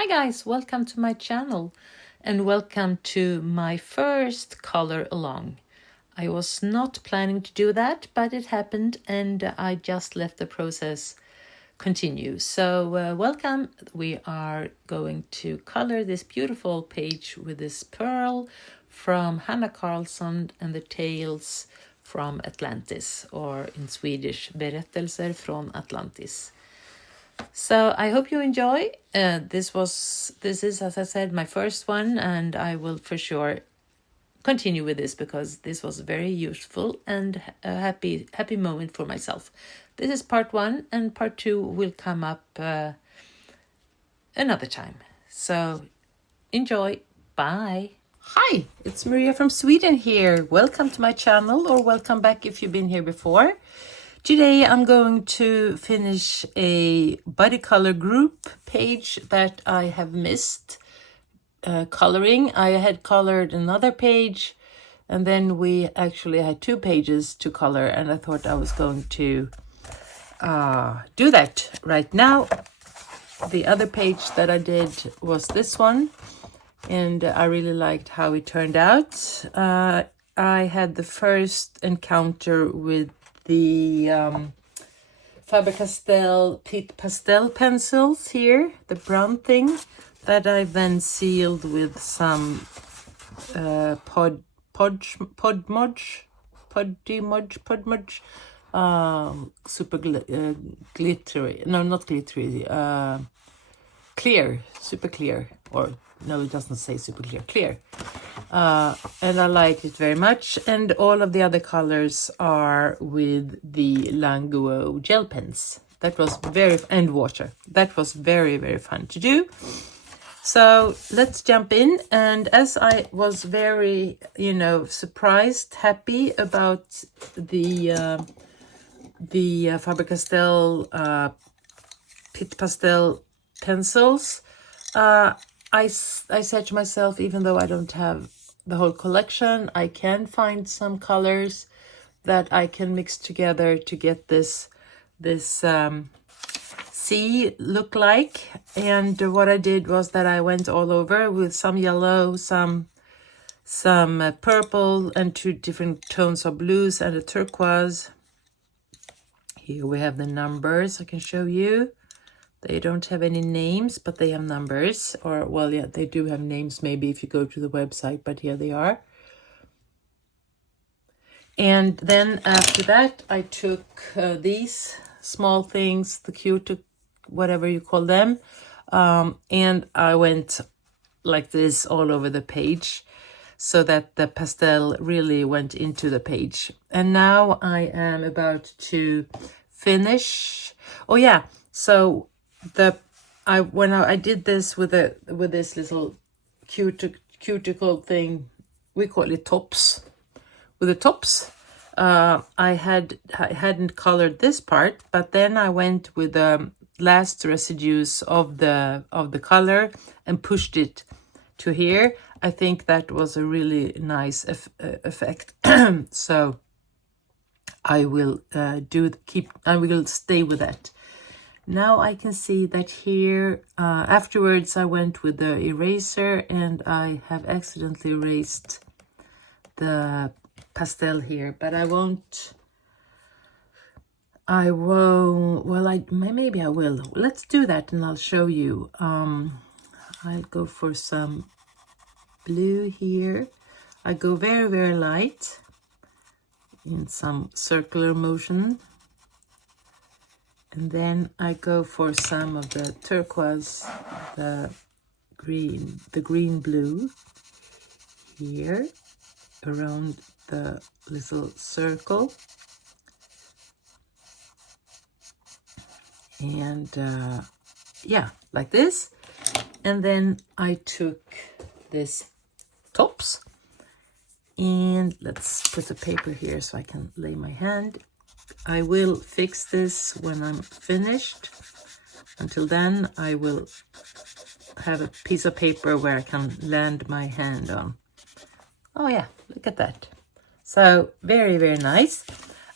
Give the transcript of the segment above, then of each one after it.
Hi guys, welcome to my channel and welcome to my first color along. I was not planning to do that, but it happened and I just let the process continue. So welcome. We are going to color this beautiful page with this pearl from Hanna Karlzon and the tales from Atlantis, or in Swedish, berättelser från Atlantis. So I hope you enjoy. This is, as I said, my first one, and I will for sure continue with this because this was very useful and a happy moment for myself. This is part 1, and part 2 will come up another time. So enjoy. Bye. Hi, it's Maria from Sweden here. Welcome to my channel, or welcome back if you've been here before. Today I'm going to finish a body color group page that I have missed coloring. I had colored another page, and then we actually had 2 pages to color, and I thought I was going to do that right now. The other page that I did was this one, and I really liked how it turned out. I had the first encounter with the Faber-Castell Pit Pastel pencils here, the brown thing, that I then sealed with some Podmodge, super glittery, no, not glittery, clear, super clear, or no, it doesn't say super clear, clear. And I like it very much. And all of the other colors are with the Languo gel pens. That was and water. That was very, very fun to do. So let's jump in. And as I was very, surprised, happy about the Faber-Castell Pit Pastel pencils, I said to myself, even though I don't have the whole collection, I can find some colors that I can mix together to get this sea look like. And what I did was that I went all over with some yellow, some purple, and 2 different tones of blues and a turquoise. Here we have the numbers I can show you. They don't have any names, but they have numbers. Or, well, yeah, they do have names maybe if you go to the website, but here they are. And then after that, I took these small things, the cute, whatever you call them, and I went like this all over the page so that the pastel really went into the page. And now I am about to finish. Oh, yeah, so when I did this with this little cuticle thing, we call it tops. With the tops, I hadn't colored this part, but then I went with the last residues of the color and pushed it to here. I think that was a really nice effect. So I will I will stay with that. Now I can see that here, afterwards I went with the eraser and I have accidentally erased the pastel here, but maybe I will. Let's do that and I'll show you. I'll go for some blue here. I go very, very light in some circular motion. And then I go for some of the turquoise, the green blue here around the little circle. And yeah, like this. And then I took this tops. And let's put the paper here so I can lay my hand. I will fix this when I'm finished. Until then, I will have a piece of paper where I can land my hand on. Oh yeah, look at that. So very, very nice.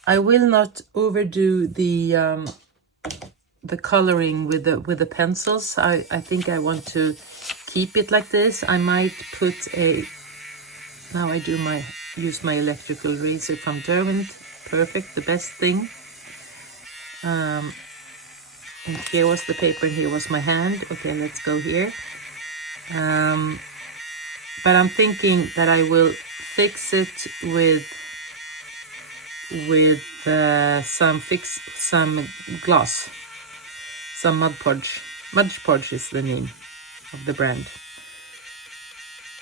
I will not overdo the the coloring with the pencils. I think I want to keep it like this. I might put a, now I use my electrical razor from Derwent. Perfect, the best thing. And here was the paper, and here was my hand. Okay, let's go here. But I'm thinking that I will fix it with some gloss, some Mud Podge. Mud Podge is the name of the brand.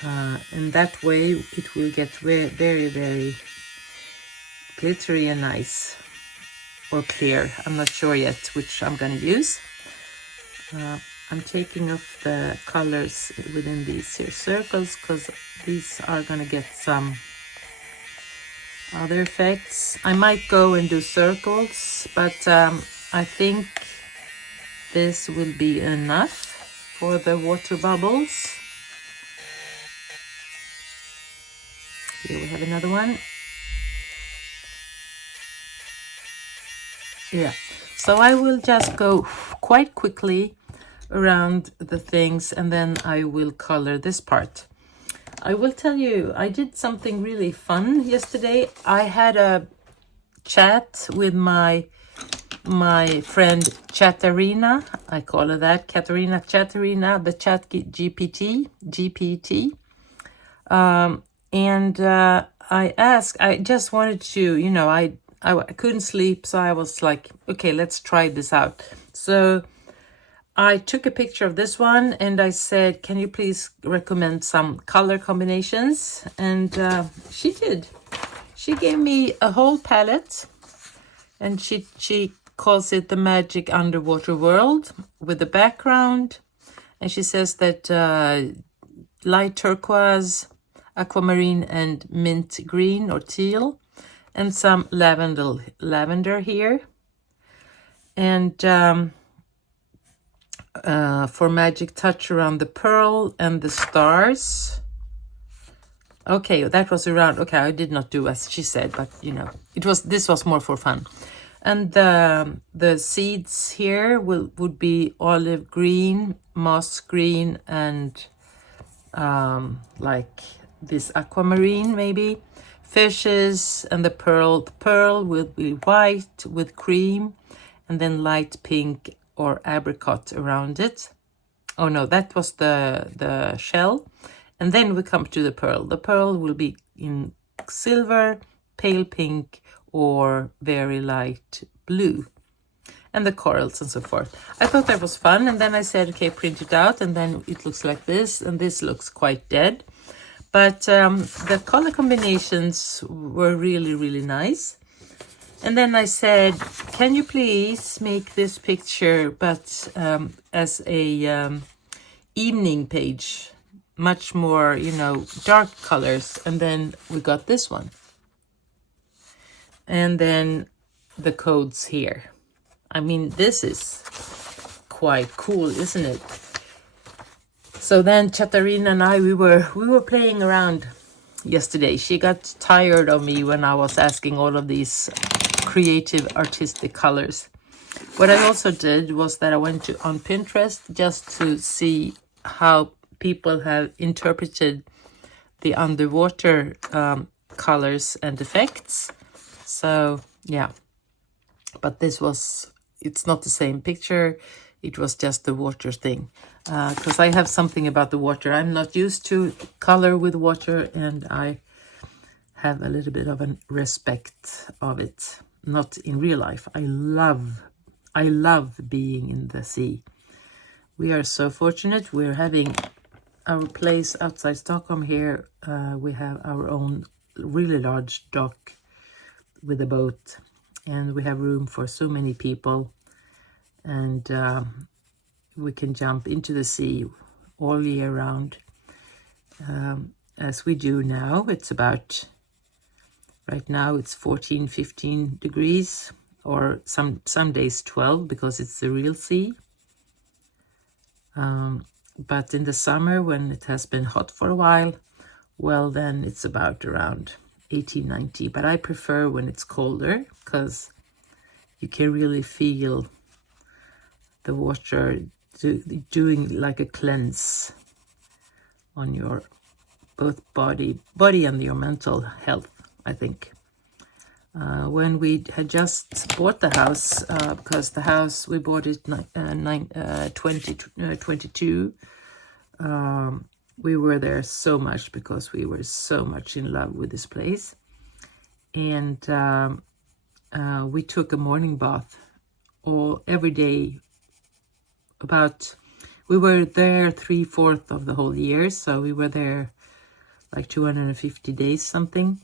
And that way it will get very, very glittery and nice, or clear. I'm not sure yet which I'm going to use. I'm taking off the colors within these here circles, because these are going to get some other effects. I might go and do circles, but I think this will be enough for the water bubbles. Here we have another one. Yeah, so I will just go quite quickly around the things, and then I will color this part. I will tell you, I did something really fun yesterday. I had a chat with my friend Chatarina. I call her that, Chatarina, the chat GPT. And I asked, I just wanted to, you know, I couldn't sleep, so I was like, okay, let's try this out. So I took a picture of this one, and I said, can you please recommend some color combinations? And she did. She gave me a whole palette, and she calls it the Magic Underwater World with the background. And she says that light turquoise, aquamarine, and mint green or teal, and some lavender here. And for magic touch around the pearl and the stars. Okay, that was around. Okay, I did not do as she said, but you know, this was more for fun. And the seeds here would be olive green, moss green, and like this aquamarine maybe. Fishes and the pearl. The pearl will be white with cream, and then light pink or apricot around it. Oh no, that was the shell. And then we come to the pearl. The pearl will be in silver, pale pink, or very light blue. And the corals and so forth. I thought that was fun, and then I said, okay, print it out, and then it looks like this, and this looks quite dead. But the color combinations were really, really nice. And then I said, can you please make this picture, but as a evening page, much more, you know, dark colors. And then we got this one. And then the codes here. I mean, this is quite cool, isn't it? So then Chatarina and I, we were playing around yesterday. She got tired of me when I was asking all of these creative artistic colors. What I also did was that I went on Pinterest just to see how people have interpreted the underwater colors and effects. So yeah, but it's not the same picture. It was just the water thing, because I have something about the water. I'm not used to color with water, and I have a little bit of a respect of it. Not in real life. I love being in the sea. We are so fortunate. We're having our place outside Stockholm here. We have our own really large dock with a boat, and we have room for so many people. And we can jump into the sea all year round, as we do now. It's about, right now it's 14, 15 degrees, or some days 12, because it's the real sea. But in the summer, when it has been hot for a while, well, then it's about around 18, 19. But I prefer when it's colder, because you can really feel the water, doing like a cleanse on your both body and your mental health, I think. When we had just bought the house, because the house we bought it 2022, we were there so much because we were so much in love with this place, and we took a morning bath every day. We were there 3/4 of the whole year, so we were there like 250 days something,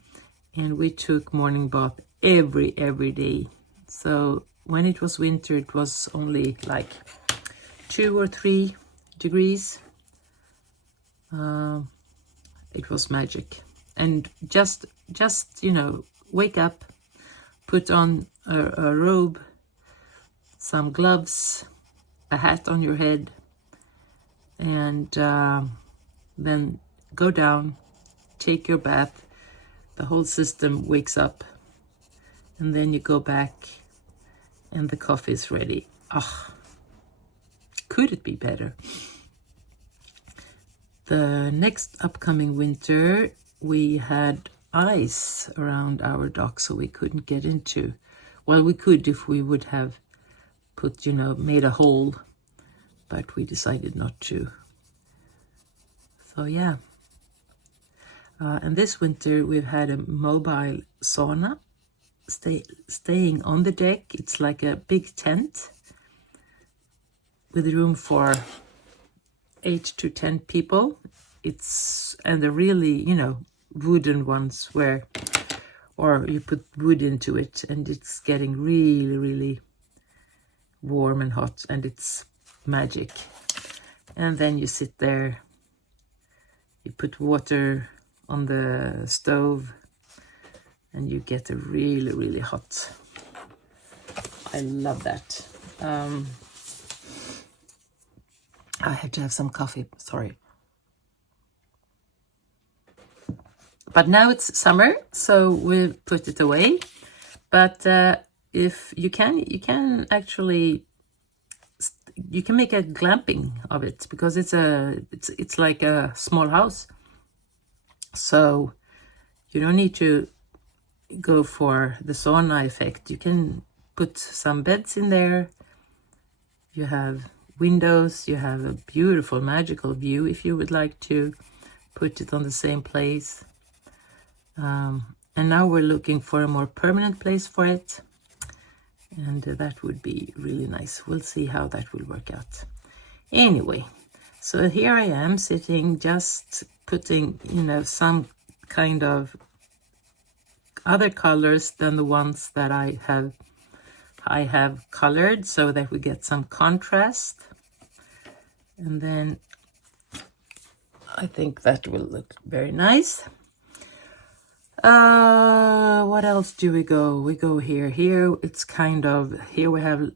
and we took morning bath every day. So when it was winter, it was only like 2 or 3 degrees. It was magic. And just wake up, put on a robe, some gloves, a hat on your head, and then go down, take your bath. The whole system wakes up, and then you go back and the coffee is ready. Could it be better? The next upcoming winter, we had ice around our dock, so we couldn't get into. Well, we could if we would have made a hole, but we decided not to. So yeah. And this winter we've had a mobile sauna staying on the deck. It's like a big tent with room for 8 to 10 people. And the really, wooden ones or you put wood into it, and it's getting really, really warm and hot, and it's magic. And then you sit there, you put water on the stove, and you get a really, really hot. I love that. I had to have some coffee, sorry. But now it's summer, so we'll put it away. But if you can actually, you can make a glamping of it, because it's like a small house. So you don't need to go for the sauna effect. You can put some beds in there. You have windows. You have a beautiful, magical view if you would like to put it on the same place. And now we're looking for a more permanent place for it. And that would be really nice. We'll see how that will work out. Anyway, so here I am sitting, just putting, some kind of other colors than the ones that I have colored, so that we get some contrast. And then I think that will look very nice. What else do we go? We go here. Here it's here we have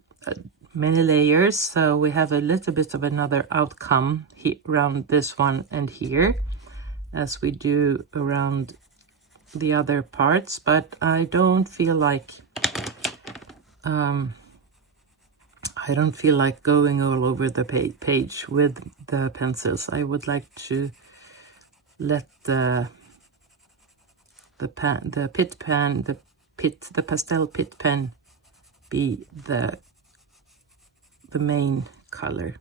many layers, so we have a little bit of another outcome around this one and here, as we do around the other parts. But I don't feel like going all over the page with the pencils. I would like to let the pastel pit pen be the main color.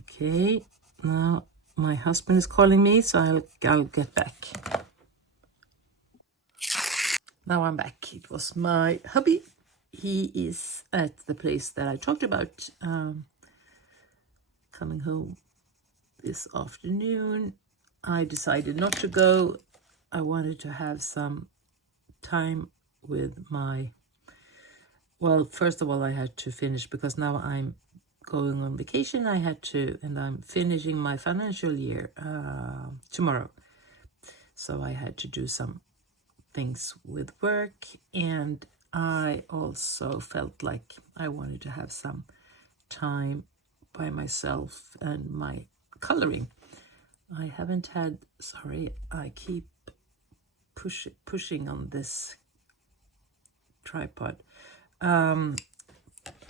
Okay, now my husband is calling me, so I'll get back. Now I'm back. It was my hubby. He is at the place that I talked about, coming home this afternoon. I decided not to go. I wanted to have some time with first of all, I had to finish, because now I'm going on vacation. And I'm finishing my financial year tomorrow. So I had to do some things with work, and I also felt like I wanted to have some time by myself and my coloring. I haven't had, sorry, I keep pushing on this tripod. I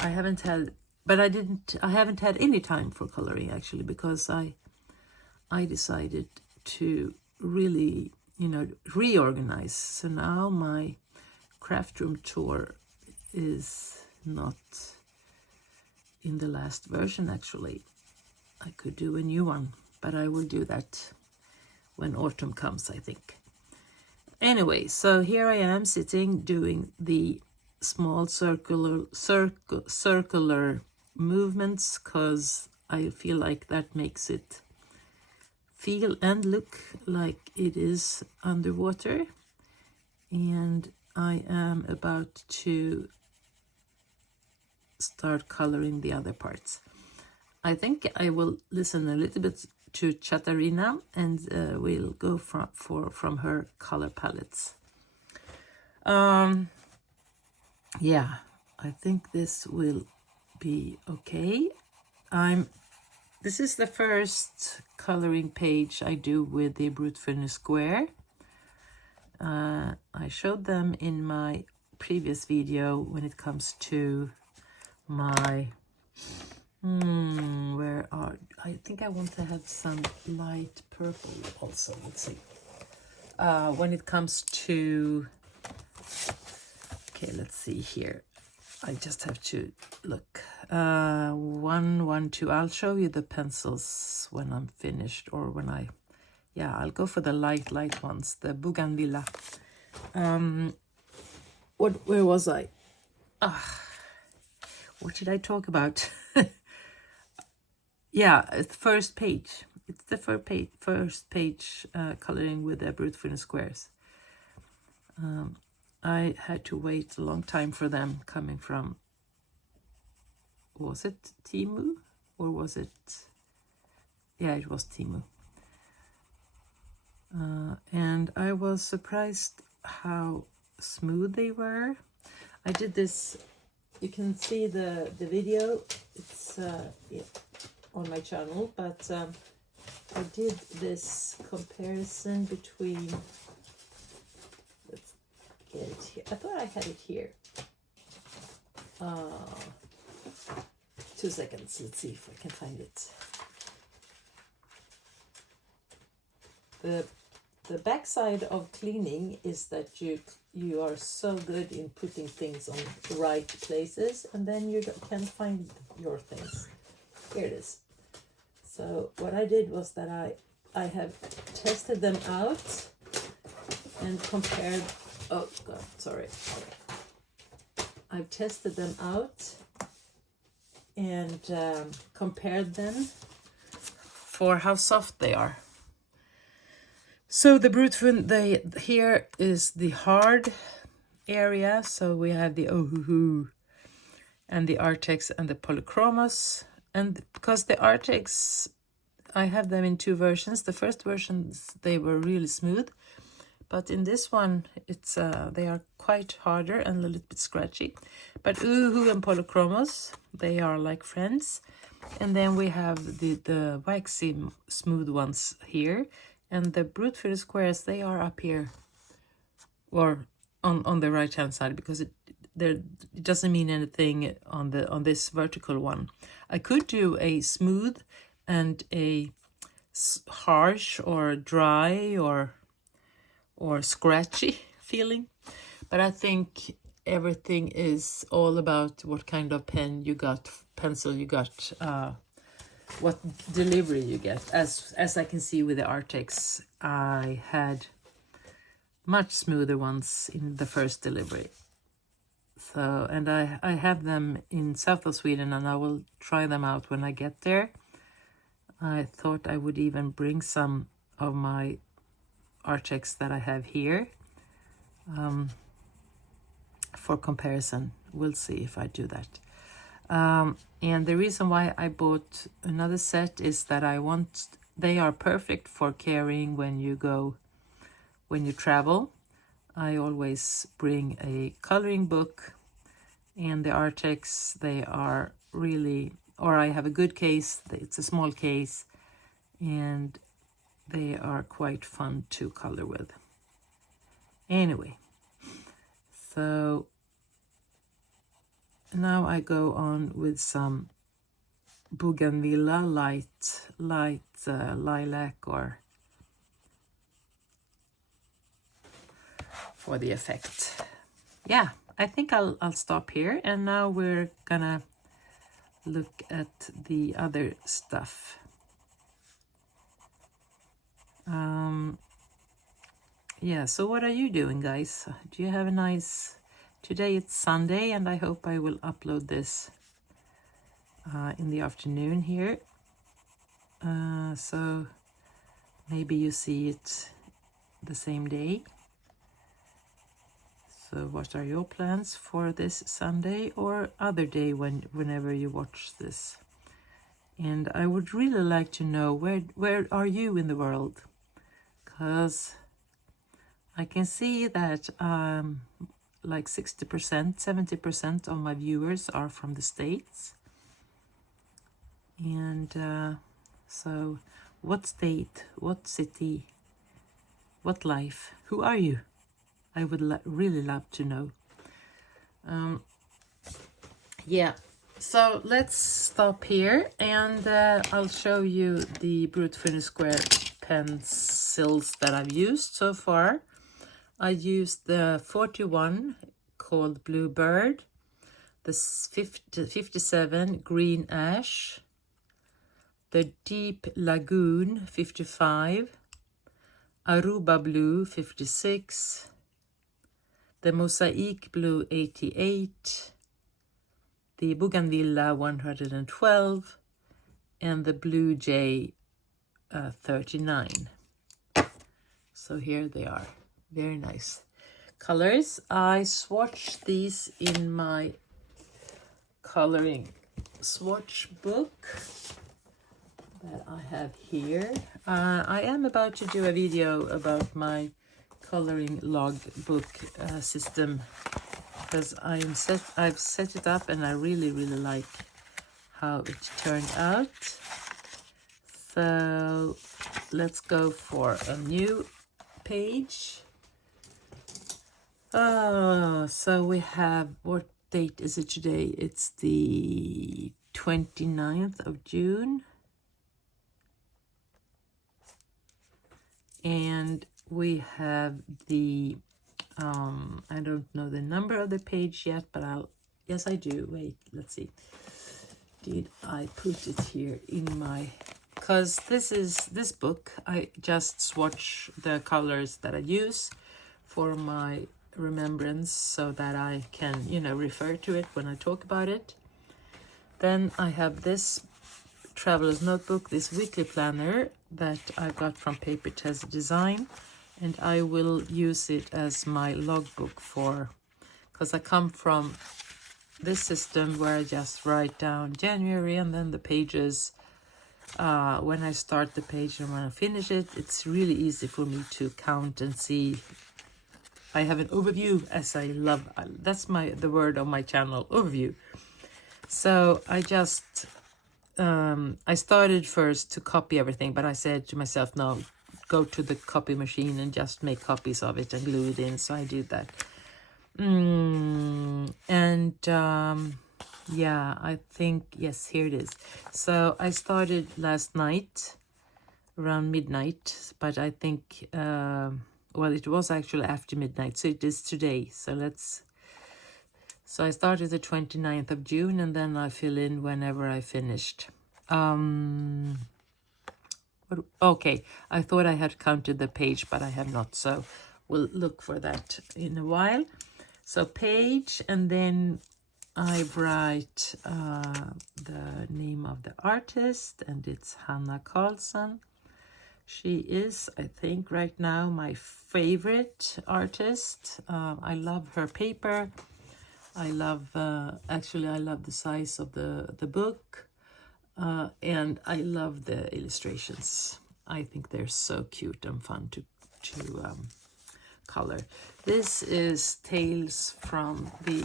haven't had but I haven't had any time for coloring actually, because I decided to really, you know, reorganize. So now my craft room tour is not in the last version actually. I could do a new one, but I will do that when autumn comes, I think. Anyway, so here I am sitting doing the small circular movements, because I feel like that makes it feel and look like it is underwater. And I am about to start coloring the other parts. I think I will listen a little bit to Chatarina, and we'll go from her color palettes. Yeah, I think this will be okay. This is the first coloring page I do with the Brute Furnace Square. I showed them in my previous video when it comes to my I think I want to have some light purple also. Let's see. When it comes to, okay, let's see here. I just have to look. 1, 2. I'll show you the pencils when I'm finished, or when I'll go for the light ones, the Bougainvillea. Where was I? What did I talk about? Yeah, it's first page. It's the first page coloring with the Brute Furnace Squares. I had to wait a long time for them, coming from, was it Temu? Or was it, yeah, it was Temu. And I was surprised how smooth they were. I did this, you can see the video, it's on my channel, but I did this comparison between, let's get it here. I thought I had it here. 2 seconds, let's see if I can find it. The backside of cleaning is that you are so good in putting things on the right places, and then you can't find your things. Here it is. So what I did was that I have tested them out and compared. Oh God, sorry. I've tested them out and compared them for how soft they are. So the Brute Furnace, here is the hard area. So we have the Ohuhu and the Artex and the Polychromos. And because the Artex, I have them in 2 versions. The first versions, they were really smooth. But in this one, it's they are quite harder and a little bit scratchy. But Uhu and Polychromos, they are like friends. And then we have the waxy smooth ones here. And the Brute Furnace Squares, they are up here, or on the right hand side, because it doesn't mean anything on this vertical one. I could do a smooth and a harsh or dry or scratchy feeling, but I think everything is all about what kind of pencil you got, what delivery you get. As I can see with the Artex, I had much smoother ones in the first delivery. So, and I have them in south of Sweden, and I will try them out when I get there. I thought I would even bring some of my Artex that I have here for comparison. We'll see if I do that. And the reason why I bought another set is that they are perfect for carrying when you travel. I always bring a coloring book, and the Artex, they are really, or I have a good case, it's a small case, and they are quite fun to color with. Anyway, so now I go on with some bougainvillea, light lilac, or for the effect. Yeah, I think I'll stop here, and now we're gonna look at the other stuff. Yeah, so what are you doing, guys? Do you have a nice... Today it's Sunday, and I hope I will upload this in the afternoon here. So maybe you see it the same day. So what are your plans for this Sunday or other day whenever you watch this? And I would really like to know where are you in the world? Because I can see that like 60%, 70% of my viewers are from the States. And so what state, what city, what life, who are you? I would really love to know. Yeah, so let's stop here, and I'll show you the Brute Finish Square pencils that I've used so far. I used the 41 called Bluebird, the 57 Green Ash, the Deep Lagoon 55, Aruba Blue 56, the Mosaic Blue 88, the Bougainvillea 112, and the Blue Jay 39. So here they are. Very nice colors. I swatched these in my coloring swatch book that I have here. I am about to do a video about my coloring log book system, because I've set it up and I really like how it turned out. So let's go for a new page. So we have, what date is it today? It's the 29th of June. And we have the, I don't know the number of the page yet, but yes I do. Wait, let's see. Did I put it here in my, because this book, I just swatch the colors that I use for my remembrance so that I can, refer to it when I talk about it. Then I have this traveler's notebook, this weekly planner that I got from Paper Test Design, and I will use it as my logbook because I come from this system where I just write down January and then the pages when I start the page and when I finish it. It's really easy for me to count and see. I have an overview, as I love, that's the word on my channel, overview. So I just I started first to copy everything, but I said to myself, no, go to the copy machine and just make copies of it and glue it in. So I did that. Yeah, I think, yes, here it is. So I started last night around midnight, but I think, well, it was actually after midnight, so it is today. So I started the 29th of June, and then I fill in whenever I finished. Okay, I thought I had counted the page, but I have not, so we'll look for that in a while. So page, and then I write the name of the artist, and it's Hanna Karlzon. She is, I think, right now my favorite artist. I love her paper. I love, actually, I love the size of the book, and I love the illustrations. I think they're so cute and fun to color. This is Tales from the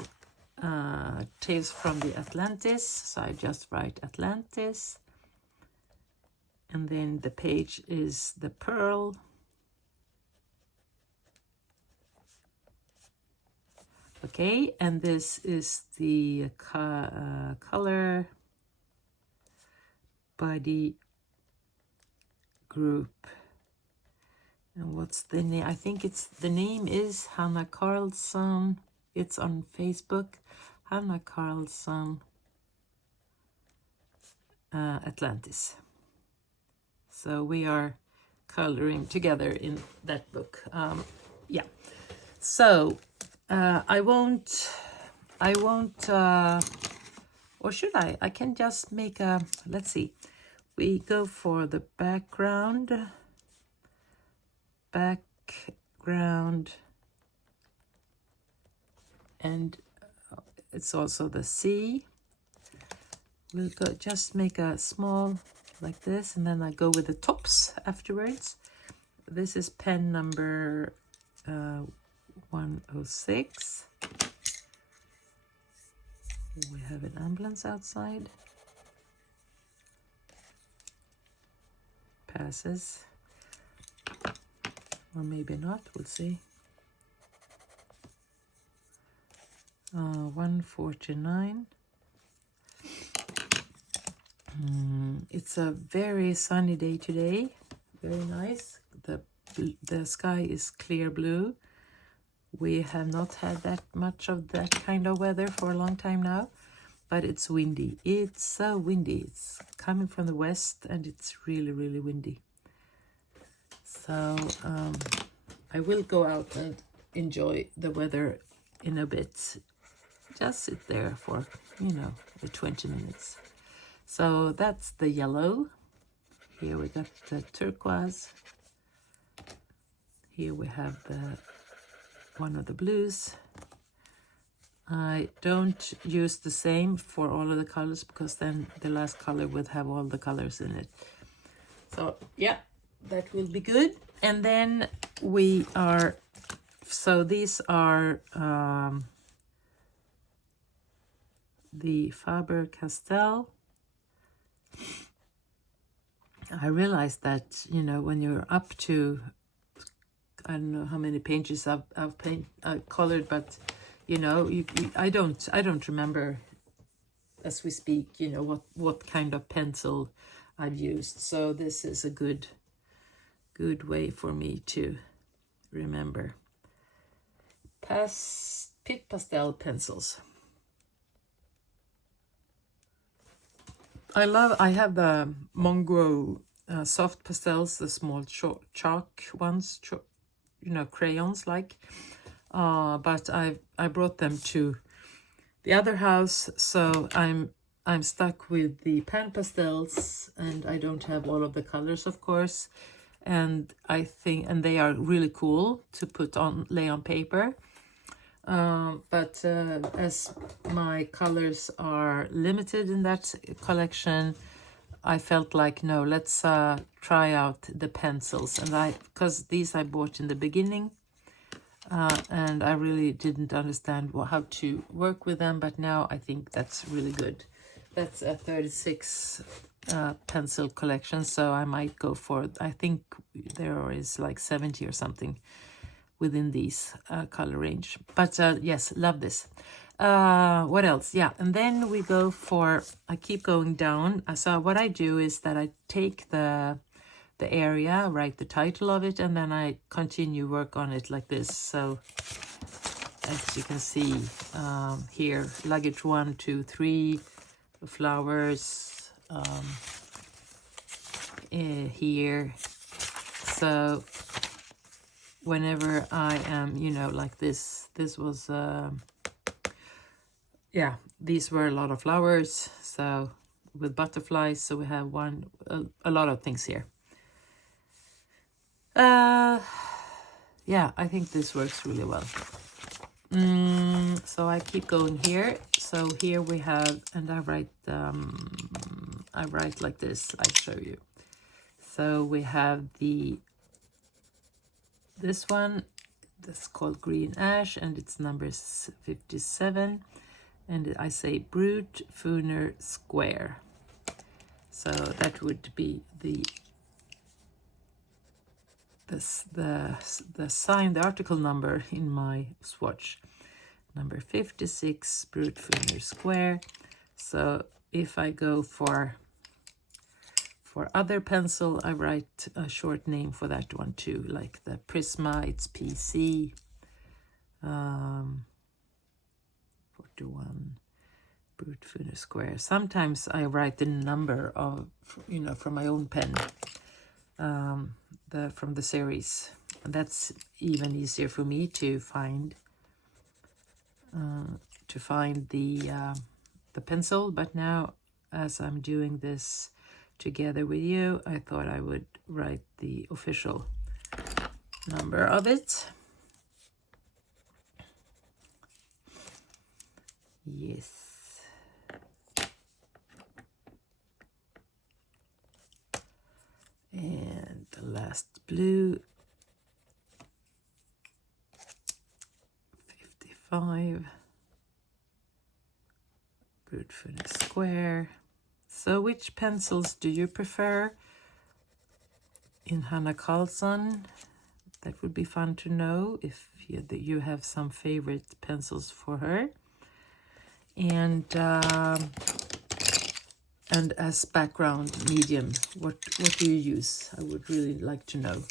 Atlantis, so I just write Atlantis. And then the page is the pearl. Okay, and this is the color. Buddy group. And what's the name? I think the name is Hanna Karlzon. It's on Facebook. Hanna Karlzon Atlantis. So we are coloring together in that book. Yeah. So I won't, or should I? I can just make a, let's see. We go for the background, and it's also the sea. We'll go just make a small like this, and then I go with the tops afterwards. This is pen number 106. We have an ambulance outside. Passes. Or maybe not, we'll see. 149. It's a very sunny day today. Very nice. The sky is clear blue. We have not had that much of that kind of weather for a long time now, but it's windy. It's so windy. It's coming from the west, and it's really, really windy. So I will go out and enjoy the weather in a bit. Just sit there for, 20 minutes. So that's the yellow. Here we got the turquoise. Here we have one of the blues. I don't use the same for all of the colors, because then the last color would have all the colors in it. So yeah, that will be good. And then we are, so these are the Faber-Castell. I realized that, when you're up to, I don't know how many pages I've colored, but I don't remember as we speak, what kind of pencil I've used. So this is a good way for me to remember. Pit pastel pencils. I have the Mongo soft pastels, the small chalk ones, crayons like. But I brought them to the other house, so I'm stuck with the pan pastels, and I don't have all of the colors, of course. And they are really cool to lay on paper. But as my colors are limited in that collection, I felt like, no, let's try out the pencils. And because these I bought in the beginning, and I really didn't understand how to work with them, but now I think that's really good. That's a 36 pencil collection, so I might go for, I think there is like 70 or something within these color range. But yes, love this. What else? Yeah, and then we go for, I keep going down. So what I do is that I take the area, write the title of it, and then I continue work on it like this. So as you can see here, luggage 1, 2, 3, the flowers here. So whenever I am, like this was, yeah, these were a lot of flowers. So with butterflies, so we have a lot of things here. Yeah, I think this works really well. So I keep going here. So here we have, and I write like this. I show you. So we have this one that's called Green Ash, and it's number 57, and I say Brute Funer Square. So that would be the sign, the article number in my swatch, number 56, Brute Funer Square. So if I go for for other pencil, I write a short name for that one too, like the Prisma, it's PC. 41 brute finish square. Sometimes I write the number of, from my own pen, from the series. And that's even easier for me to find the pencil. But now, as I'm doing this together with you, I thought I would write the official number of it. Yes. And the last blue, 55, brute finish square. So which pencils do you prefer in Hanna Karlzon? That would be fun to know if you have some favorite pencils for her. And as background medium, what do you use? I would really like to know.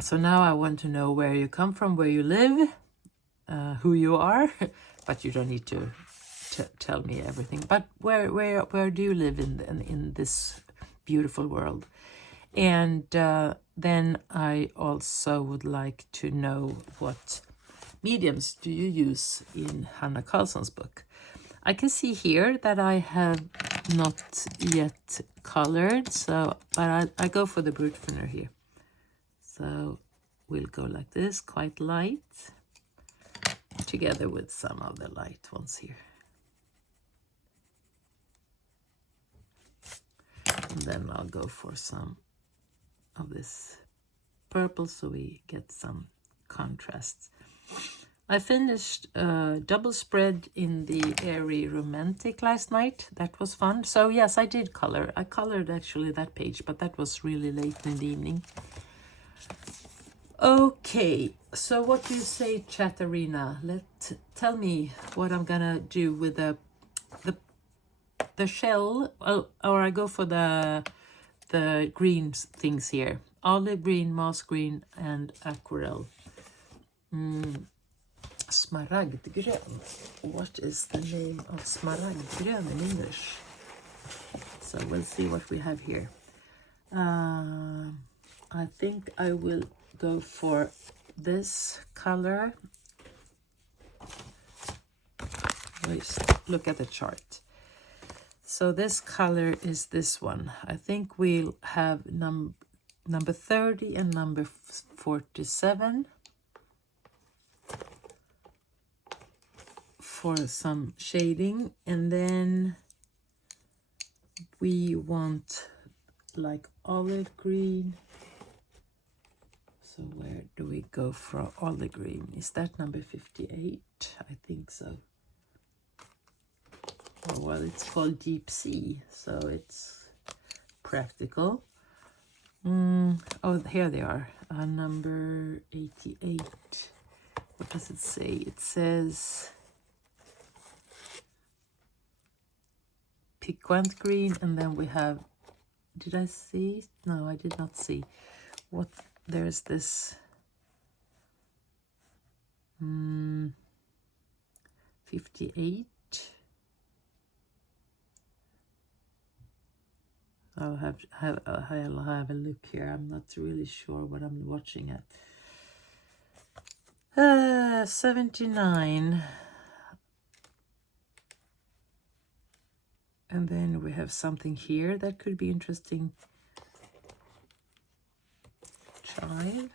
So now I want to know where you come from, where you live, who you are, but you don't need to tell me everything. But where do you live in this beautiful world? And then I also would like to know what mediums do you use in Hanna Karlzon's book. I can see here that I have not yet colored, but I go for the brute thinner here. So we'll go like this, quite light, together with some of the light ones here. And then I'll go for some of this purple so we get some contrasts. I finished double spread in the Airy Romantic last night. That was fun. So yes, I did color. I colored actually that page, but that was really late in the evening. Okay, so what do you say, Chatterina? Tell me what I'm gonna do with the shell, or I go for the green things here. Olive green, moss green, and aquarelle. Smaragdgrön. What is the name of smaragdgrön in English? So we'll see what we have here. I think I will go for this color. Let's look at the chart. So this color is this one. I think we'll have number 30 and number 47 for some shading. And then we want like olive green. So where do we go for olive green? Is that number 58? I think so. Oh, well, it's called Deep Sea, so it's practical. Oh, here they are. Number 88. What does it say? It says piquant green, and then we have, did I see? No, I did not see. What, there's this 58. I'll have a look here. I'm not really sure what I'm watching at. 79. And then we have something here that could be interesting. Chive,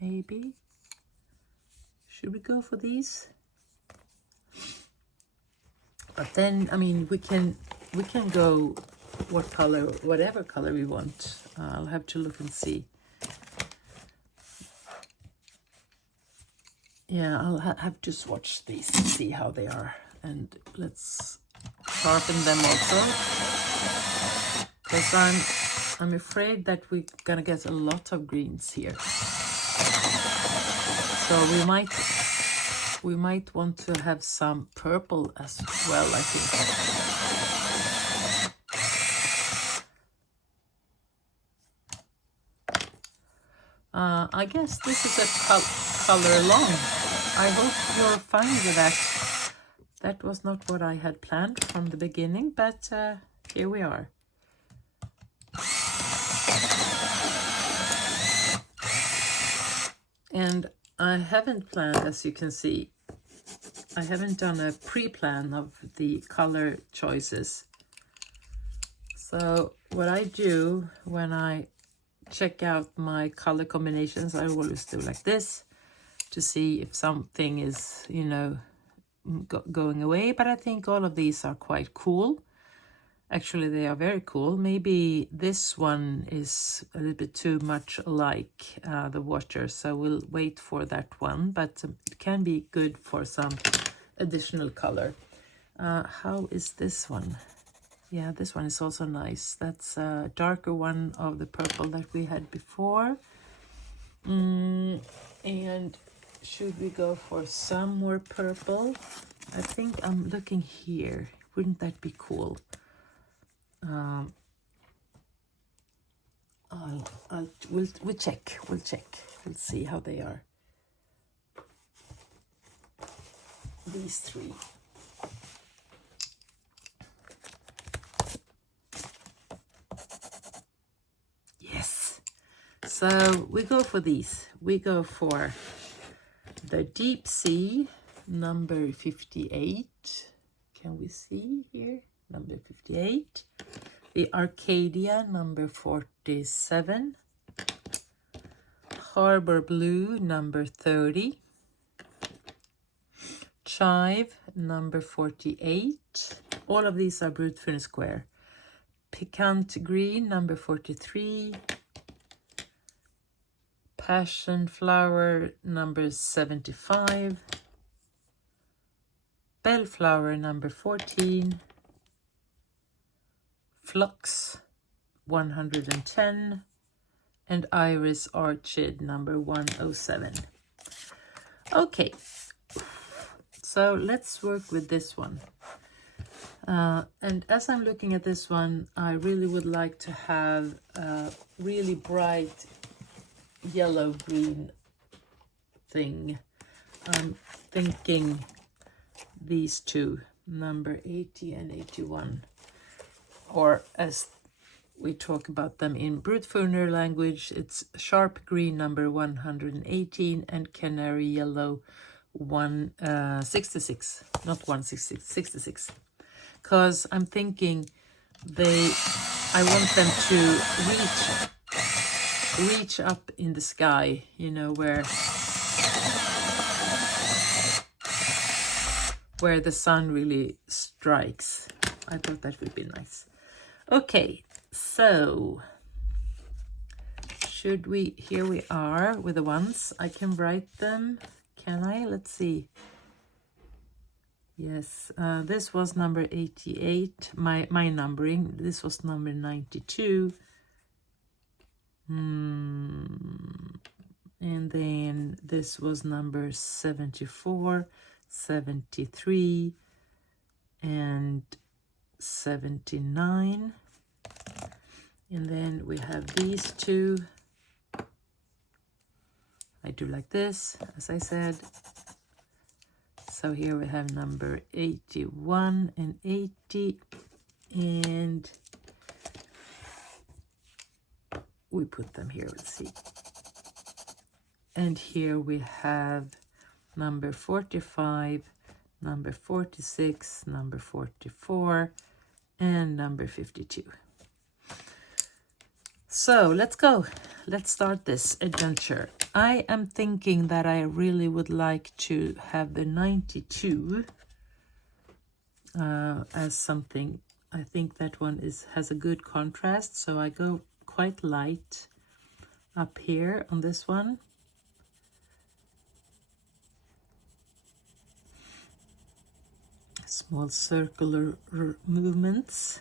maybe. Should we go for these? But then, I mean, we can go what color, whatever color we want. I'll have to look and see. Yeah, I'll have to swatch these and see how they are. And let's sharpen them also. Because I'm afraid that we're gonna get a lot of greens here. So we might We might want to have some purple as well, I think. I guess this is a color long. I hope you're fine with that. That was not what I had planned from the beginning, but here we are. And I haven't planned, as you can see, I haven't done a pre-plan of the color choices. So what I do when I check out my color combinations, I always do like this to see if something is, you know, going away. But I think all of these are quite cool. Actually, they are very cool. Maybe this one is a little bit too much like the water, so we'll wait for that one, but it can be good for some additional color. How is this one? Yeah, this one is also nice. That's a darker one of the purple that we had before. And should we go for some more purple? I think I'm looking here. Wouldn't that be cool? We'll check. We'll see how they are. These three. Yes. So we go for these. We go for the Deep Sea, number 58. Can we see here? Number 58. The Arcadia, number 47. Harbor Blue, number 30. Chive, number 48. All of these are Brute Finish Square. Piquant Green, number 43. Passion Flower, number 75. Bellflower, number 14. Flux, 110. And Iris Orchid, number 107. Okay, so let's work with this one. And as I'm looking at this one, I really would like to have a really bright yellow-green thing. I'm thinking these two, number 80 and 81. Or as we talk about them in Brute Furniture language, it's Sharp Green, number 118, and Canary Yellow, 166. Not 166, 66. Because I'm thinking I want them to reach up in the sky, you know, where the sun really strikes. I thought that would be nice. Okay, so should we, here we are with the ones. I can write them, can I? Let's see. Yes, this was number 88, my numbering. This was number 92. And then this was number 74, 73, and 79. And then we have these two. I do like this, as I said. So here we have number 81 and 80, and we put them here, let's see. And here we have number 45, number 46, number 44, and number 52. So let's go. Let's start this adventure. I am thinking that I really would like to have the 92 as something. I think that one has a good contrast, so I go quite light up here on this one. Small circular movements.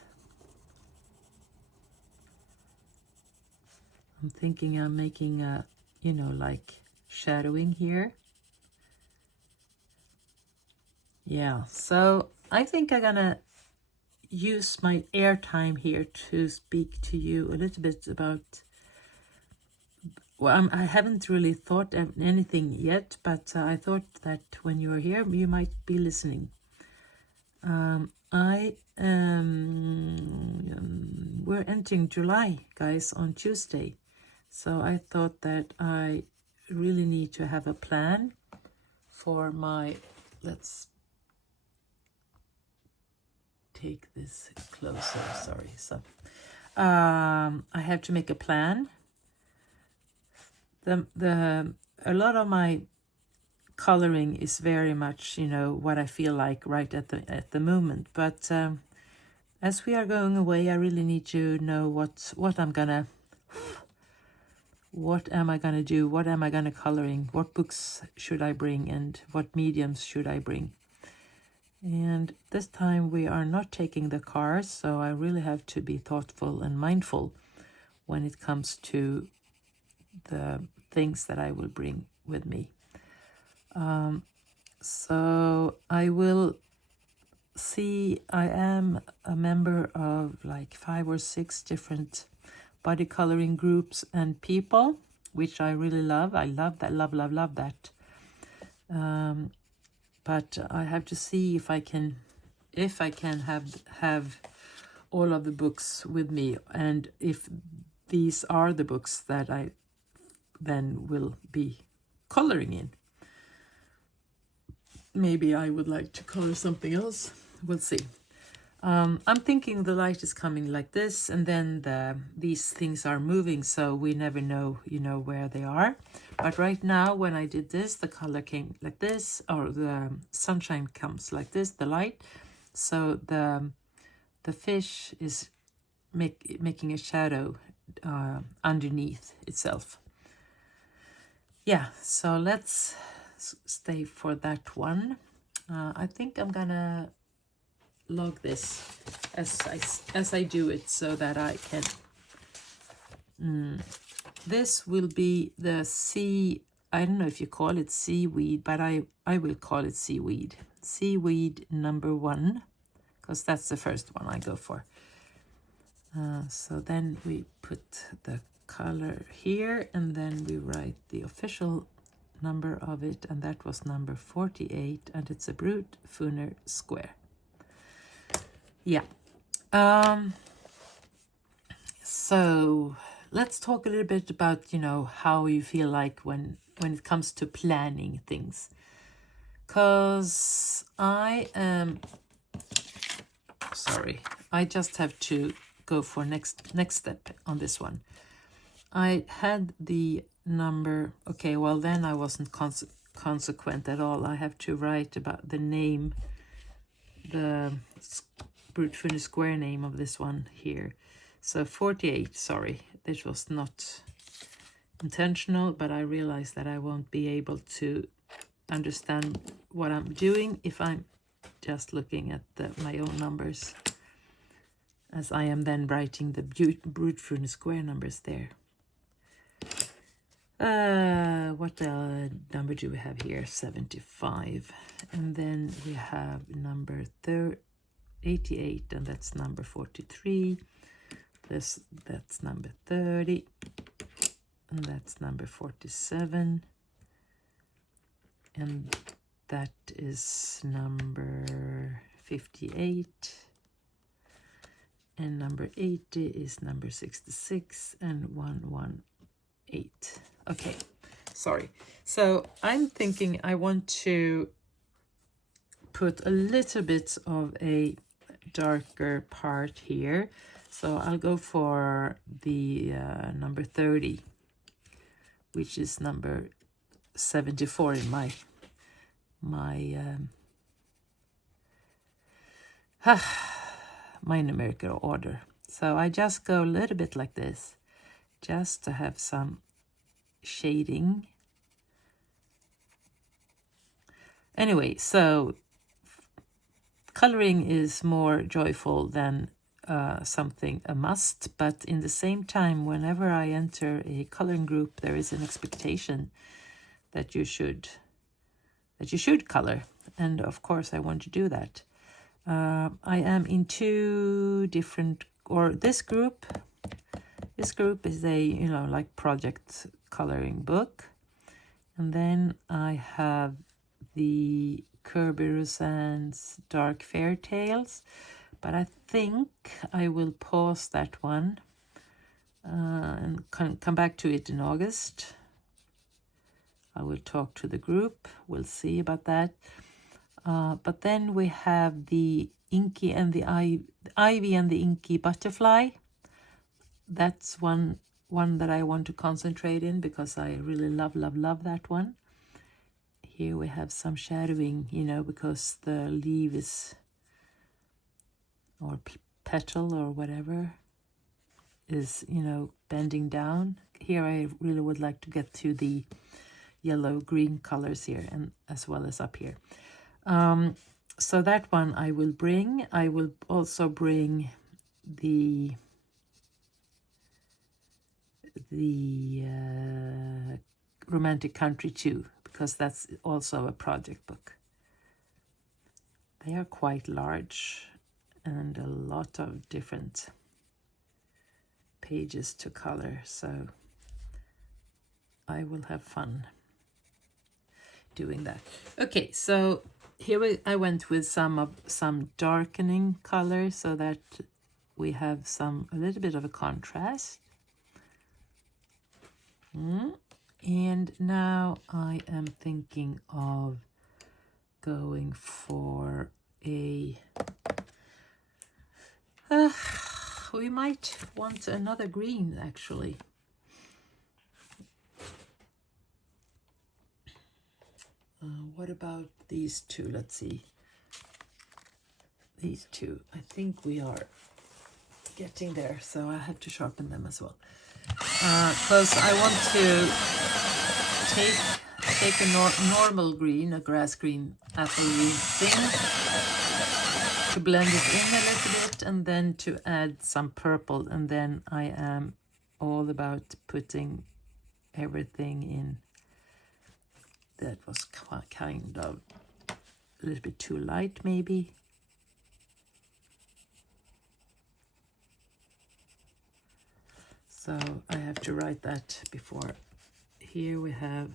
I'm thinking I'm making a, you know, like shadowing here. Yeah, so I think I'm gonna use my airtime here to speak to you a little bit about. Well, I haven't really thought of anything yet, but I thought that when you are here, you might be listening. We're entering July, guys, on Tuesday. So I thought that I really need to have a plan for my, let's take this closer, sorry. So I have to make a plan. A lot of my coloring is very much, you know, what I feel like right at the moment. But as we are going away, I really need to know what am I gonna do? What am I gonna coloring? What books should I bring, and what mediums should I bring? And this time we are not taking the cars, so I really have to be thoughtful and mindful when it comes to the things that I will bring with me. So I will see, I am a member of like 5 or 6 different body coloring groups and people, which I really love. I love that, love that. But I have to see if I can have all of the books with me, and if these are the books that I then will be coloring in. Maybe I would like to color something else. We'll see. I'm thinking the light is coming like this, and then these things are moving, so we never know, you know, where they are. But right now, when I did this, the color came like this, or the sunshine comes like this, the light. So the fish is making a shadow underneath itself. Yeah, so let's stay for that one. I think I'm gonna log this as I do it, so that I can. This will be the sea. I don't know if you call it seaweed, but I will call it seaweed. Seaweed number 1, because that's the first one I go for. So then we put the color here, and then we write the official number of it, and that was number 48, and it's a Brute Funner square. Yeah. So let's talk a little bit about, you know, how you feel like when it comes to planning things. Because I just have to go for next step on this one. I had the number, okay, well then I wasn't consequent at all. I have to write about the name, the Brute Funner square name of this one here. So 48, sorry, this was not intentional, but I realized that I won't be able to understand what I'm doing if I'm just looking at my own numbers, as I am then writing the Brute Funner square numbers there. What number do we have here? 75. And then we have number 88, and that's number 43. That's number 30, and that's number 47, and that is number 58, and number 80 is number 66, and 118. Okay, sorry. So I'm thinking I want to put a little bit of a darker part here. So I'll go for the number 30, which is number 74 in my numerical order. So I just go a little bit like this, just to have some shading. Anyway, so coloring is more joyful than a must, but in the same time, whenever I enter a coloring group, there is an expectation that you should color. and of course I want to do that. I am in two different, or this group is a, you know, like project coloring book. And then I have the Kirby Rosan's Dark Fairy Tales, but I think I will pause that one and come back to it in August. I will talk to the group, we'll see about that. But then we have the Inky and the Ivy and the Inky Butterfly. That's one that I want to concentrate in because I really love that one. Here we have some shadowing, you know, because the leaf is, or petal or whatever, is, you know, bending down. Here I really would like to get to the yellow green colors here, and as well as up here. So that one I will bring. I will also bring the Romantic Country too, because that's also a project book. They are quite large and a lot of different pages to color, so I will have fun doing that. Okay, so here I went with some darkening color so that we have a little bit of a contrast. And now I am thinking of going for a we might want another green, actually. What about these two? Let's see. These two, I think we are getting there, so I have to sharpen them as well. Because I want to take a normal green, a grass green, apple green thing, to blend it in a little bit, and then to add some purple, and then I am all about putting everything in. That was kind of a little bit too light, maybe. So I have to write that before. Here we have,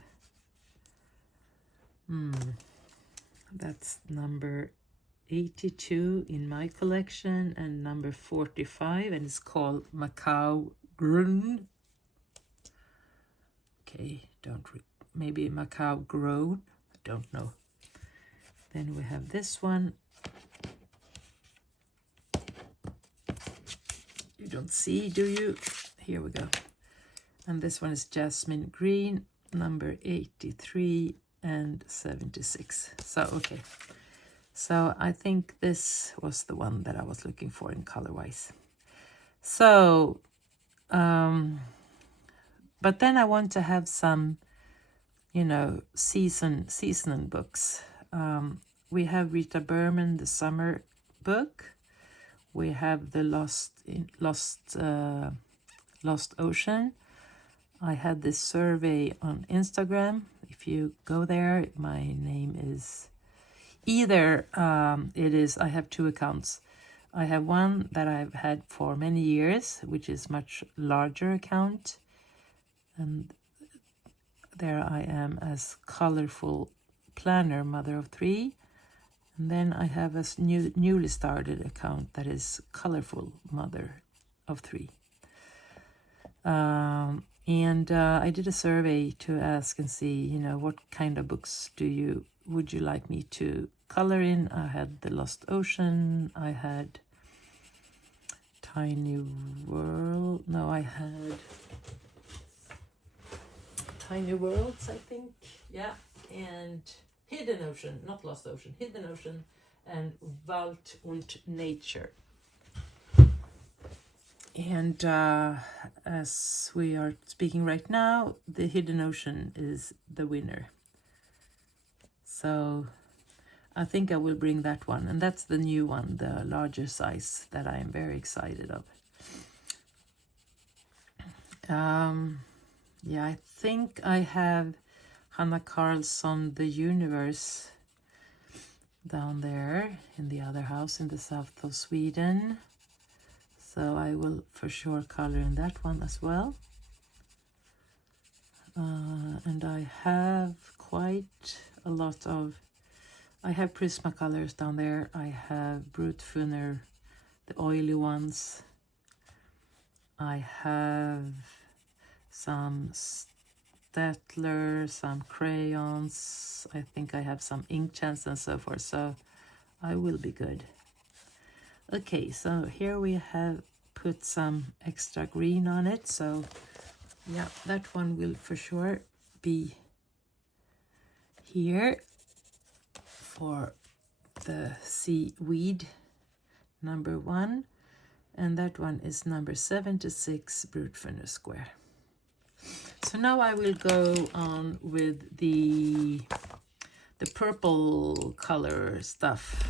that's number 82 in my collection, and number 45, and it's called Macau Grün. Okay, maybe Macau Grown, I don't know. Then we have this one. You don't see, do you? Here we go. And this one is Jasmine Green, number 83 and 76. So, okay. So I think this was the one that I was looking for in color-wise. So, but then I want to have some, you know, season books. We have Rita Berman, the summer book. We have the Lost Ocean. I had this survey on Instagram. If you go there, my name is either I have two accounts. I have one that I've had for many years, which is much larger account, and there I am as Colorful Planner, Mother of Three. And then I have a newly started account that is Colorful Mother of Three. And I did a survey to ask and see, you know, what kind of books would you like me to color in? I had The Lost Ocean, I had Tiny World, no, I had Tiny Worlds, I think, yeah, and Hidden Ocean, not Lost Ocean, Hidden Ocean, and Wald und Nature. And as we are speaking right now, the Hidden Ocean is the winner. So I think I will bring that one. And that's the new one, the larger size, that I am very excited of. Yeah, I think I have Hanna Karlzon, The Universe. down there in the other house in the south of Sweden. So I will for sure color in that one as well. And I have quite a lot of, I have Prismacolors down there. I have Brutfuner, the oily ones. I have some Staedtler, some crayons. I think I have some inkchants and so forth. So I will be good. Okay, so here we have put some extra green on it. So yeah, that one will for sure be here for the seaweed number 1. And that one is number 76 Brutfuner square. So now I will go on with the purple color stuff.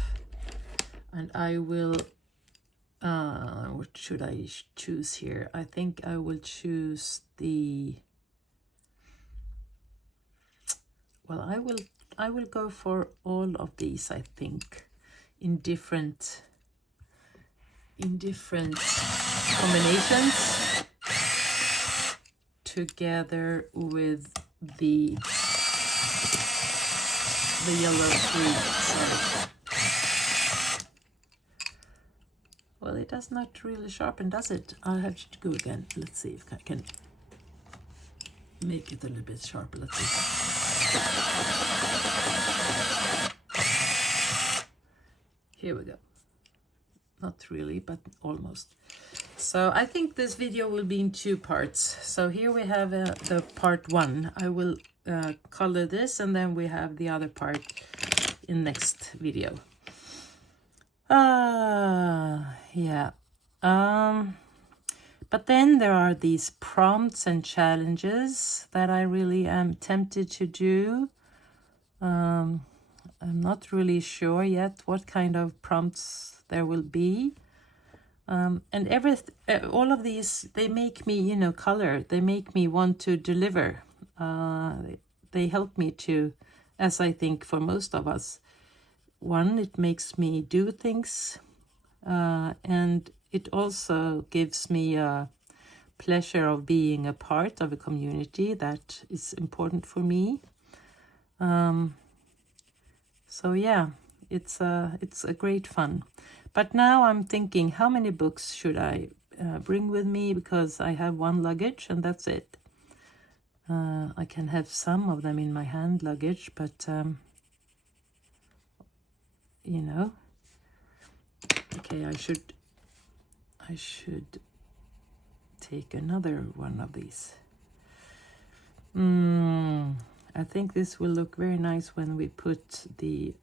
And I will, what should I choose here? I think I will choose the, well, I will go for all of these, I think, in different combinations together with the yellow fruit. Well, it does not really sharpen, does it? I'll have to go again. Let's see if I can make it a little bit sharper. Let's see. Here we go. Not really, but almost. So I think this video will be in 2 parts. So here we have the part 1. I will color this, and then we have the other part in next video. Yeah. But then there are these prompts and challenges that I really am tempted to do. I'm not really sure yet what kind of prompts there will be. And all of these, they make me, you know, color. They make me want to deliver. They help me to, as I think for most of us, one, it makes me do things, and it also gives me a pleasure of being a part of a community that is important for me. So yeah, it's a great fun. But now I'm thinking, how many books should I bring with me? Because I have 1 luggage and that's it. I can have some of them in my hand luggage, but you know, okay, I should take another one of these. I think this will look very nice when we put the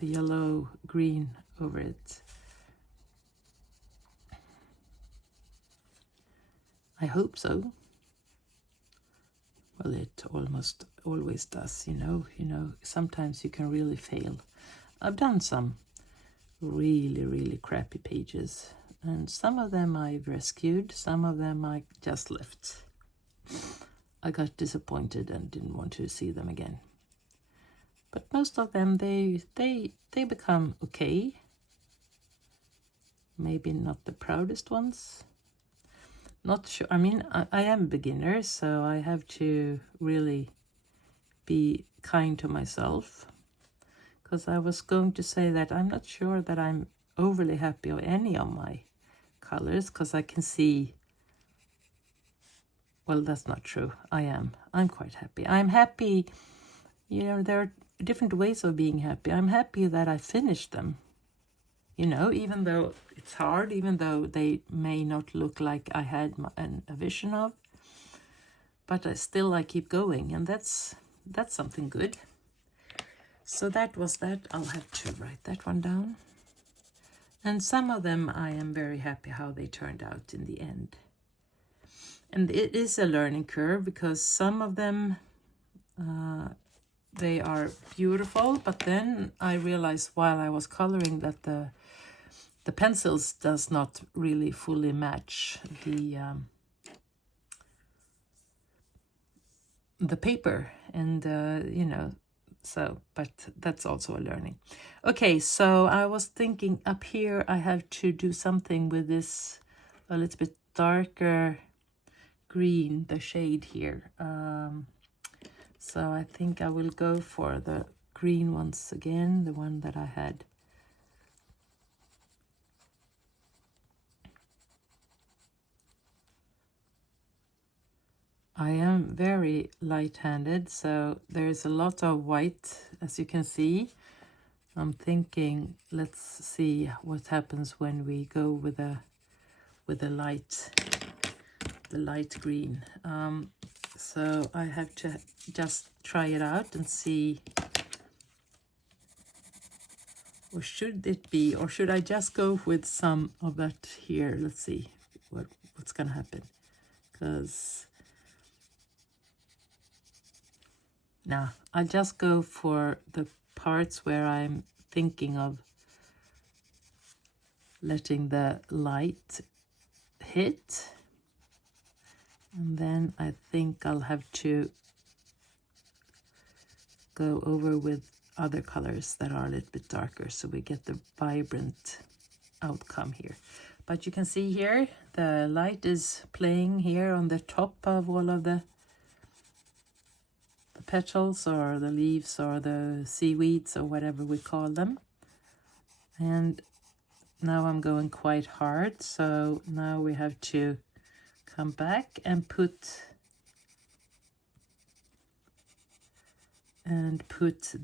yellow green over it. I hope so. Well, it almost always does, you know, sometimes you can really fail. I've done some really, really crappy pages, and some of them I've rescued, some of them I just left. I got disappointed and didn't want to see them again. But most of them, they become okay. Maybe not the proudest ones. Not sure. I mean, I am a beginner, so I have to really be kind to myself. Because I was going to say that I'm not sure that I'm overly happy with any of my colors, because I can see, well, that's not true. I'm quite happy. I'm happy, you know, there are different ways of being happy. I'm happy that I finished them, you know, even though it's hard, even though they may not look like I had a vision of, but I keep going, and that's something good. So that was that. I'll have to write that one down. And some of them I am very happy how they turned out in the end. And it is a learning curve, because some of them, they are beautiful, but then I realized while I was coloring that the pencils does not really fully match the paper, and you know, But that's also a learning. Okay, so I was thinking up here I have to do something with this a little bit darker green, the shade here. So I think I will go for the green once again, the one that I had. I am very light-handed, so there's a lot of white, as you can see. I'm thinking, let's see what happens when we go with the light green. So I have to just try it out and see, or should it be, or should I just go with some of that here? Let's see what's gonna happen, because now I'll just go for the parts where I'm thinking of letting the light hit, and then I think I'll have to go over with other colors that are a little bit darker, so we get the vibrant outcome here. But you can see here the light is playing here on the top of all of the petals or the leaves or the seaweeds or whatever we call them. And now I'm going quite hard, so now we have to come back and put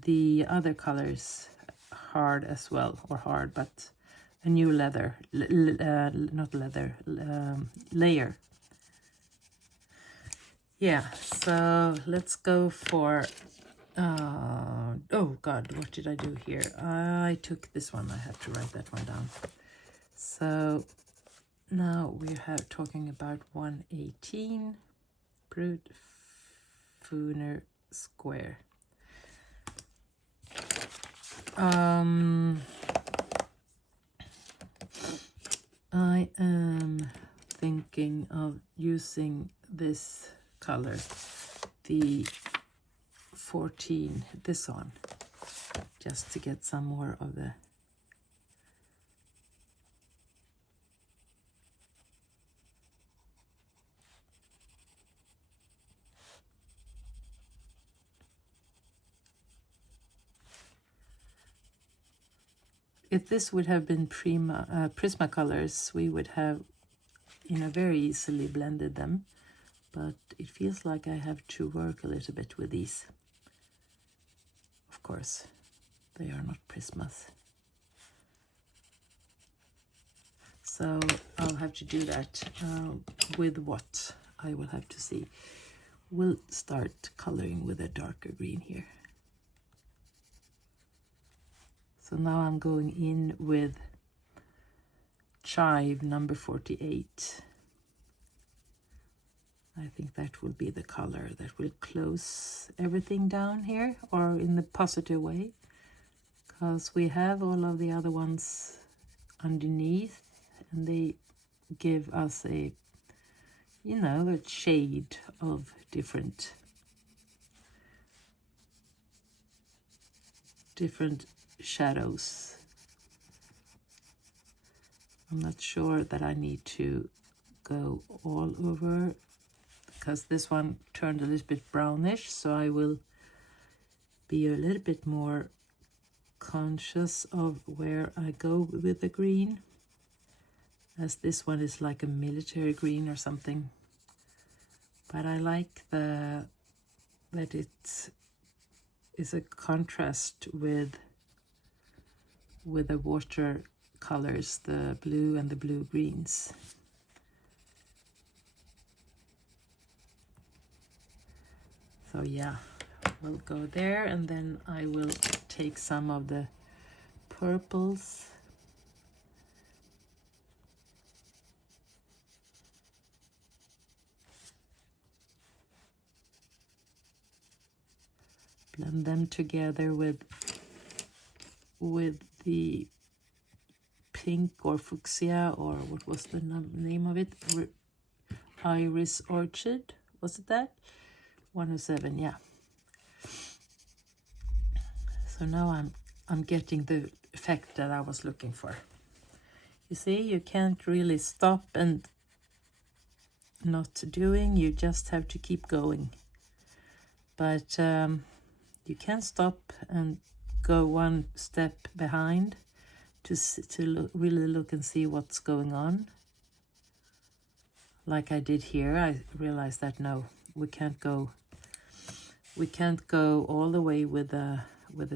the other colors hard as well, or hard, but a new leather, not leather, layer. Yeah, so let's go for, oh God, what did I do here? I took this one, I have to write that one down. So now we have talking about 118 Brute Funer Square. I am thinking of using this color, the 14, this one, just to get some more of the if this would have been Prismacolors, we would have, very easily blended them. But it feels like I have to work a little bit with these. Of course, they are not Prismas. So I'll have to do that with what I will have to see. We'll start coloring with a darker green here. So now I'm going in with Chive number 48. I think that will be the color that will close everything down here, or in the positive way, because we have all of the other ones underneath and they give us a, a shade of different shadows. I'm not sure that I need to go all over, because this one turned a little bit brownish, so I will be a little bit more conscious of where I go with the green, as this one is like a military green or something. But I like that it is a contrast with the water colors, the blue and the blue greens. So yeah, we'll go there, and then I will take some of the purples. Blend them together with the pink or fuchsia, or what was the name of it? Iris Orchid, was it that? 107, yeah. So now I'm getting the effect that I was looking for. You see, you can't really stop and not doing, you just have to keep going. But you can stop and go one step behind to really look and see what's going on. Like I did here, I realized that no, we can't go all the way with the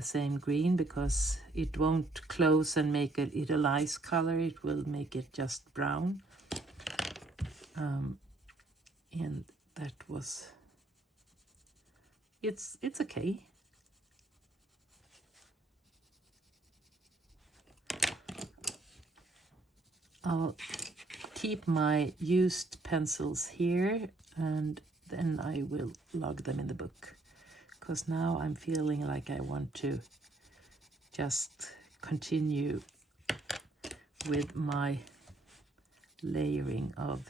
same green, because it won't close and make it a light color. It will make it just brown. And that was, it's okay. I'll keep my used pencils here, and then I will log them in the book, because now I'm feeling like I want to just continue with my layering of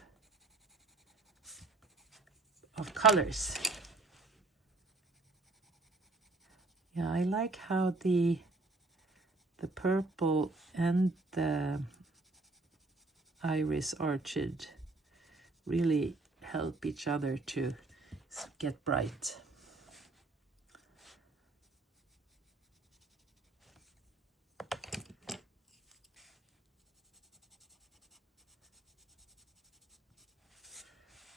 colors. Yeah, I like how the purple and the iris orchid really help each other to get bright.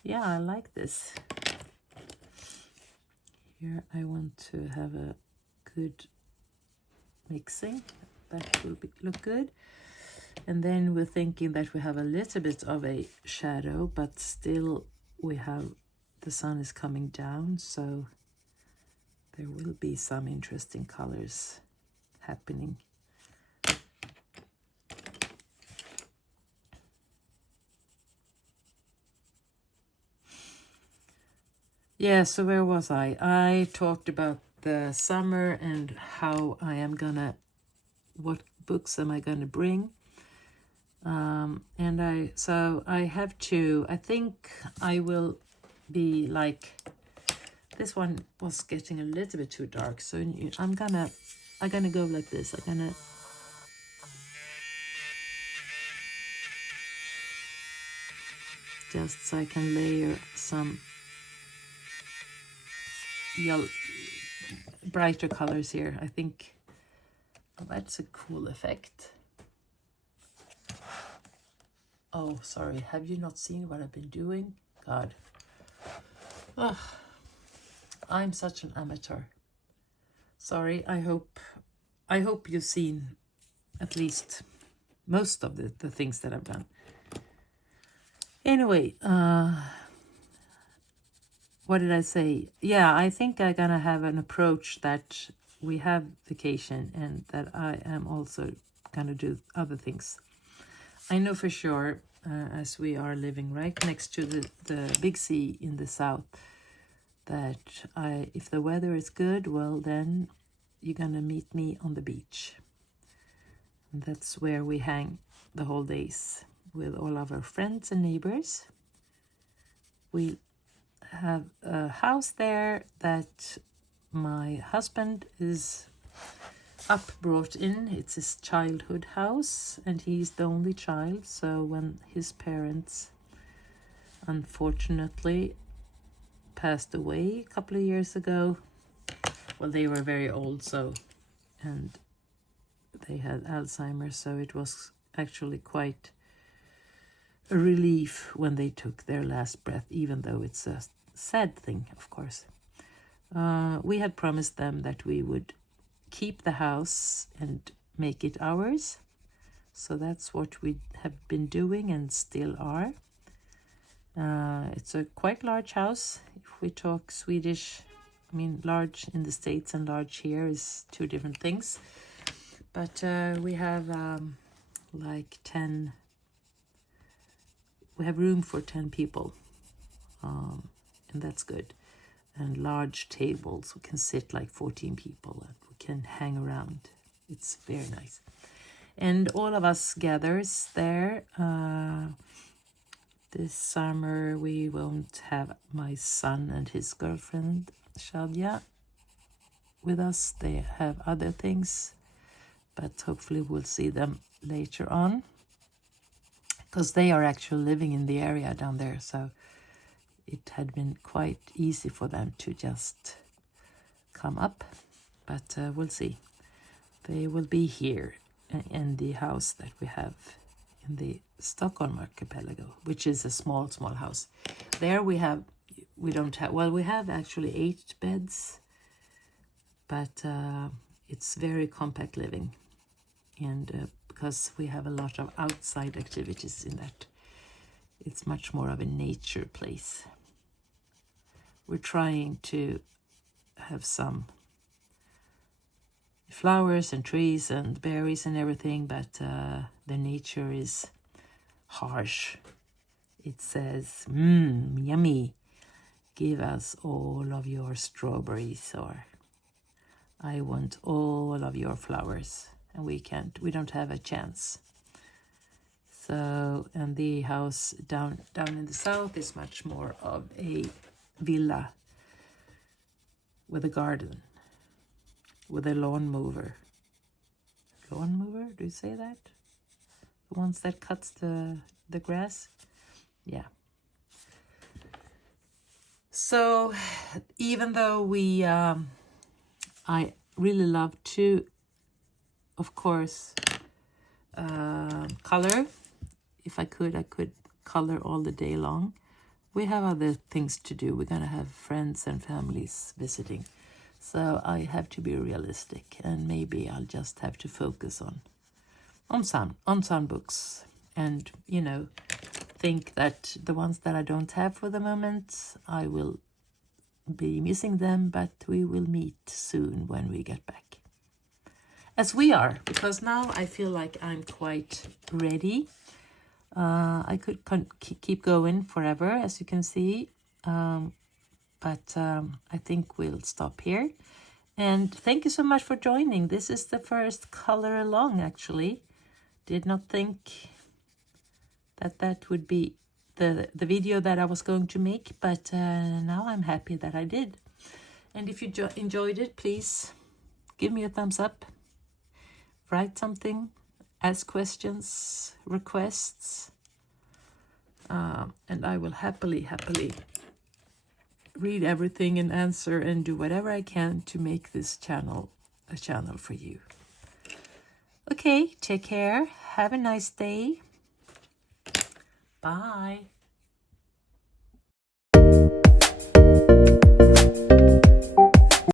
Yeah, I like this. Here I want to have a good mixing. That will look good. And then we're thinking that we have a little bit of a shadow, but still we have, the sun is coming down, so there will be some interesting colors happening. Yeah, so where was I? I talked about the summer and how I am gonna, what books am I gonna bring? And I have to, I think I will be like, this one was getting a little bit too dark, so I'm gonna go like this. I'm gonna just so I can layer some yellow, brighter colors here. I think that's a cool effect. Oh, sorry, have you not seen what I've been doing? God. Ugh. I'm such an amateur. Sorry, I hope you've seen at least most of the things that I've done. Anyway, what did I say? Yeah, I think I'm gonna have an approach that we have vacation and that I am also gonna do other things. I know for sure, as we are living right next to the big sea in the south, that if the weather is good, well, then you're gonna meet me on the beach. And that's where we hang the whole days with all of our friends and neighbors. We have a house there that my husband is brought in. It's his childhood house, and he's the only child, so when his parents unfortunately passed away a couple of years ago, well, they were very old, so, and they had Alzheimer's, so it was actually quite a relief when they took their last breath, even though it's a sad thing, of course. We had promised them that we would keep the house and make it ours, so that's what we have been doing and still are. It's a quite large house. If we talk Swedish, I mean, large in the States and large here is two different things. But we have like 10, we have room for 10 people, and that's good. And large tables, we can sit like 14 people and we can hang around. It's very nice. And all of us gathers there. This summer we won't have my son and his girlfriend, Shadia. with us. They have other things, but hopefully we'll see them later on, because they are actually living in the area down there, so it had been quite easy for them to just come up, but we'll see. They will be here in the house that we have in the Stockholm archipelago, which is a small house. There we have actually 8 beds, but it's very compact living, and because we have a lot of outside activities in that, it's much more of a nature place. We're trying to have some flowers and trees and berries and everything, but the nature is harsh. It says, yummy, give us all of your strawberries, or I want all of your flowers, and we don't have a chance. So, and the house down in the south is much more of a villa with a garden, with a lawn mower. Lawn mower, do you say that? The ones that cuts the grass? Yeah. So even though I really love to, of course, color. If I could color all the day long. We have other things to do. We're going to have friends and families visiting. So I have to be realistic, and maybe I'll just have to focus on some books, and think that the ones that I don't have for the moment, I will be missing them, but we will meet soon when we get back. As we are, because now I feel like I'm quite ready. I could keep going forever, as you can see, but I think we'll stop here. And thank you so much for joining. This is the first color along, actually. Did not think that would be the video that I was going to make, but now I'm happy that I did. And if you enjoyed it, please give me a thumbs up, write something, ask questions, requests, and I will happily read everything and answer and do whatever I can to make this channel a channel for you. Okay, take care. Have a nice day. Bye.